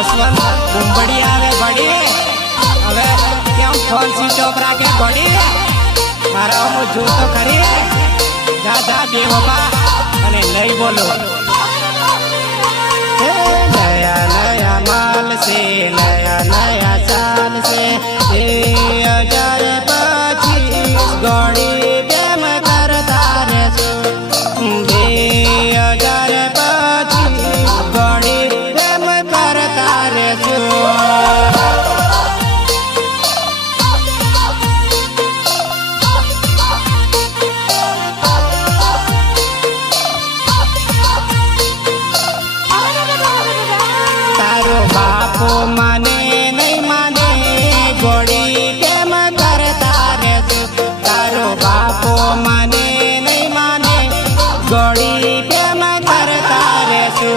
જસવંત કુંભડી આવે ભડી હવે કેમ ફોન ચોપરા કે ભડી મારા હું જો તો ખરી. જા જા, બે બાબા. અને નહીં બોલો. નયા નયા માલ છે બાપો મને નહીં માને ગળી પ્રેમ કરતા રહેશો.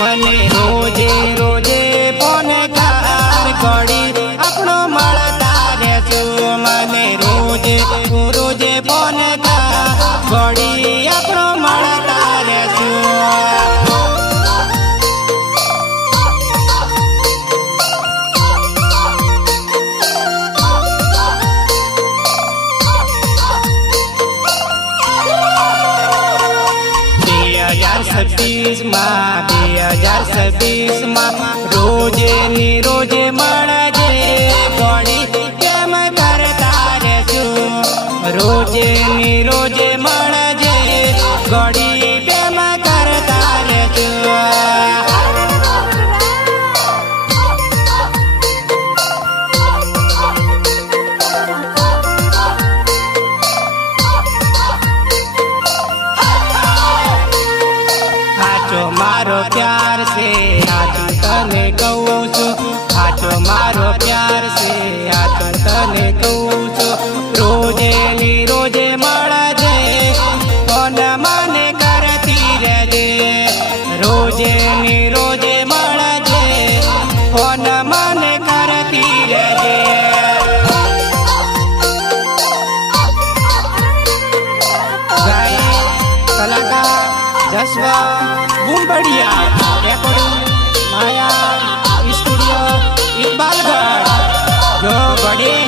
મને રોજે રોજે ફોન કર, ઘડી આપણો મળતા રહેશો. મને રોજે રોજે ફોન કર હજારમાં, બે હજાર છવ્વીસમાં, રોજે ને રોજે મળજે. ગોળી કેમ કરતા રહેજો રોજે ને રોજે મળજે બુંબડિયા રેકોર્ડિંગ માયા સ્ટુડિયો ઇકબાલગઢ જો બડી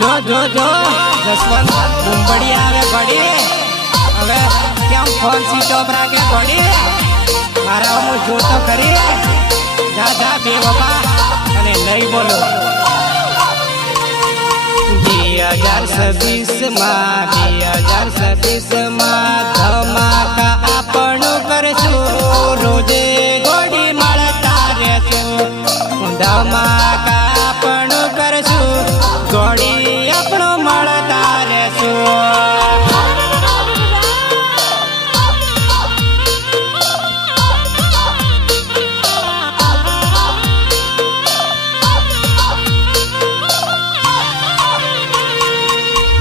જો જો જો, જસવંત બુંબડિયા આવે બડી હવે કેમ ફોન સ્વિચ ઓફ કે બડી મારા હું જોતો કરી જા જા, બે બાપા, અને નહીં બોલો. બે હજાર છવ્વીસમાં બે હજાર છવ્વીસમાં ધમાકા ધમાકા પણ કરશું ઘોડી આપણું મળતા રહેશું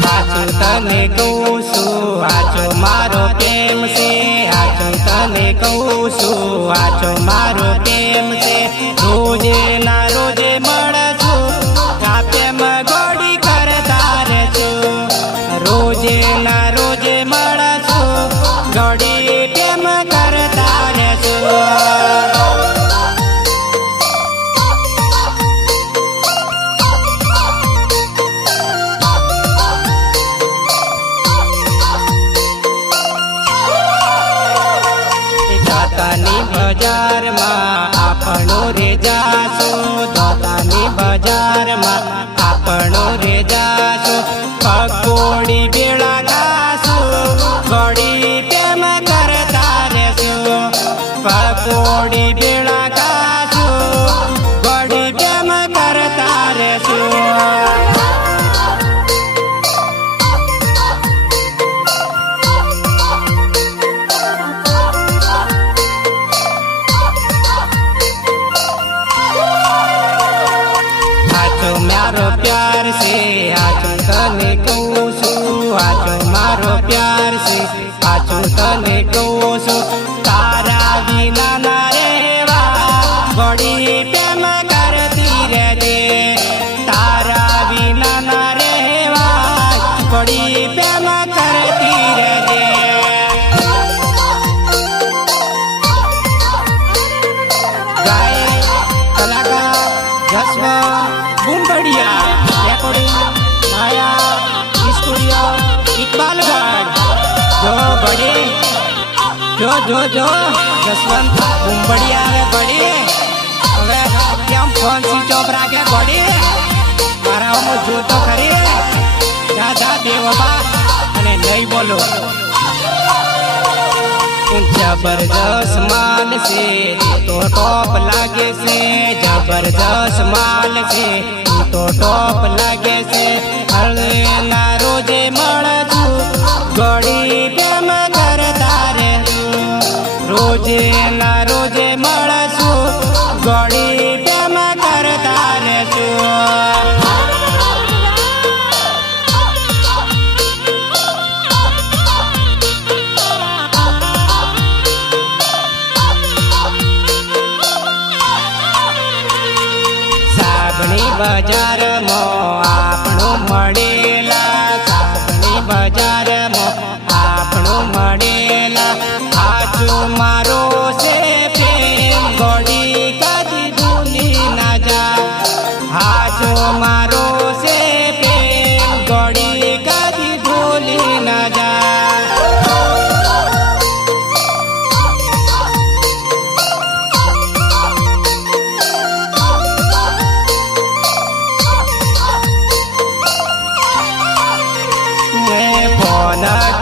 સાચું તને કહું છું, આજો મારો પ્રેમ છે આજો તને કહું છું, આજો મારો પ્રેમ દાતાની બજારમાં આપણો રે જાશો દાતાની બજારમાં આપણો રે જાશો પકોડી બેળા ખાશો ઘડી પ્રેમ કરતા રહેશો? પકોડી બેળા તને કહું છું જો જો જસવંત કુંબડી આવે ઘડી હવે કેમ ફોન સ્વિચ ઓફ રાખે ઘડી મારા હું જોતો ખરી જા જા દેવબા અને નહીં બોલો. જબરદસ્ત માલ છે. તો ટોપ લાગે છે. જબરદસ્ત માલ છે. તો ટોપ લાગે છે. હળવે ના રોજે મળતું બજારમાં આપણું મળેલા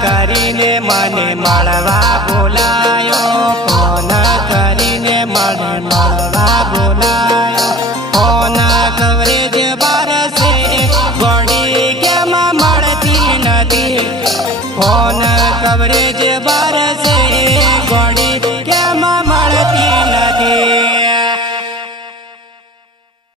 કરીને મને મળવા બોલાયો. ફોન કરીને મને મળવા બોલાયો.